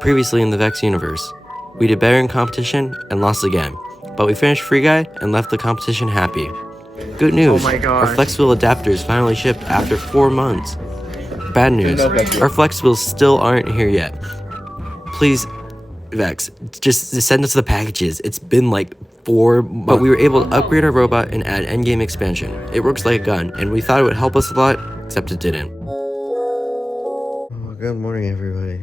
Previously in the Vex universe, we did better in competition and lost again, but we finished Free Guy and left the competition happy. Good news, our flexible adapters finally shipped after 4 months. Bad news, our flexibles still aren't here yet. Please, Vex, just send us the packages. It's been like 4 months. But we were able to upgrade our robot and add endgame expansion. It works like a gun, and we thought it would help us a lot, except it didn't. Oh, good morning, everybody.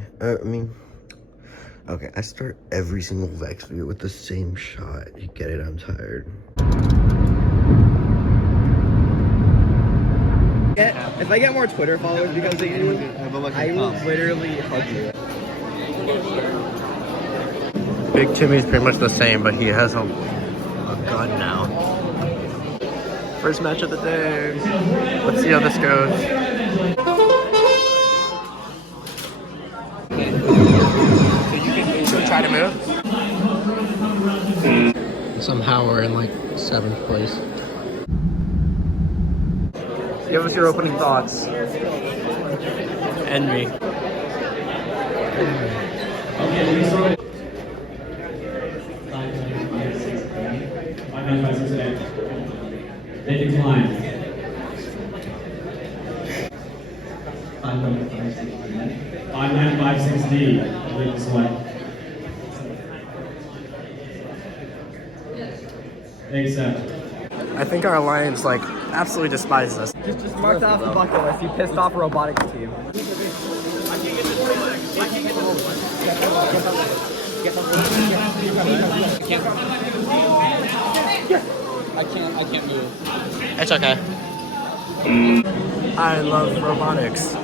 Okay, I start every single Vex video with the same shot. You get it? I'm tired. If I get more Twitter followers because of you, I will literally hug you. Big Timmy's pretty much the same, but he has a gun now. First match of the day. Let's see how this goes. Should we try to move? Somehow we're in like 7th place. Give us your opening thoughts. Envy. They decline. 5956D. Leave select. They accept. I think our alliance like absolutely despises us. Just marked off the bucket list. You pissed off a robotics team. I can't move. It's okay. I love robotics.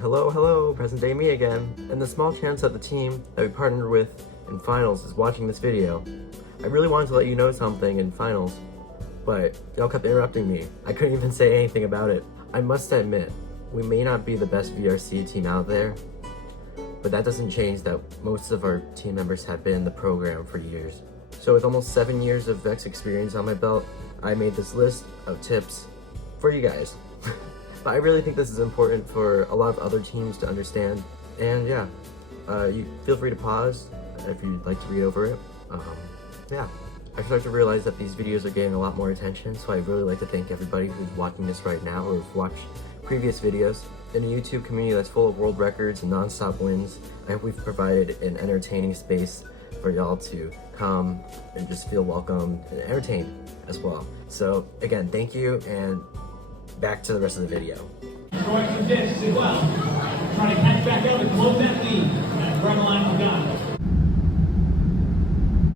Hello, present day me again. And the small chance that the team that we partnered with in finals is watching this video. I really wanted to let you know something in finals, but y'all kept interrupting me. I couldn't even say anything about it. I must admit, we may not be the best VRC team out there, but that doesn't change that most of our team members have been in the program for years. So with almost 7 years of Vex experience on my belt, I made this list of tips for you guys. But I really think this is important for a lot of other teams to understand. And yeah, you feel free to pause if you'd like to read over it. Yeah, I start to realize that these videos are getting a lot more attention, so I'd really like to thank everybody who's watching this right now or who've watched previous videos. In a YouTube community that's full of world records and non-stop wins, I hope we've provided an entertaining space for y'all to come and just feel welcome and entertained as well. So again, thank you, and back to the rest of the video. Going to the ditch as well. Trying to catch back up and close that lead.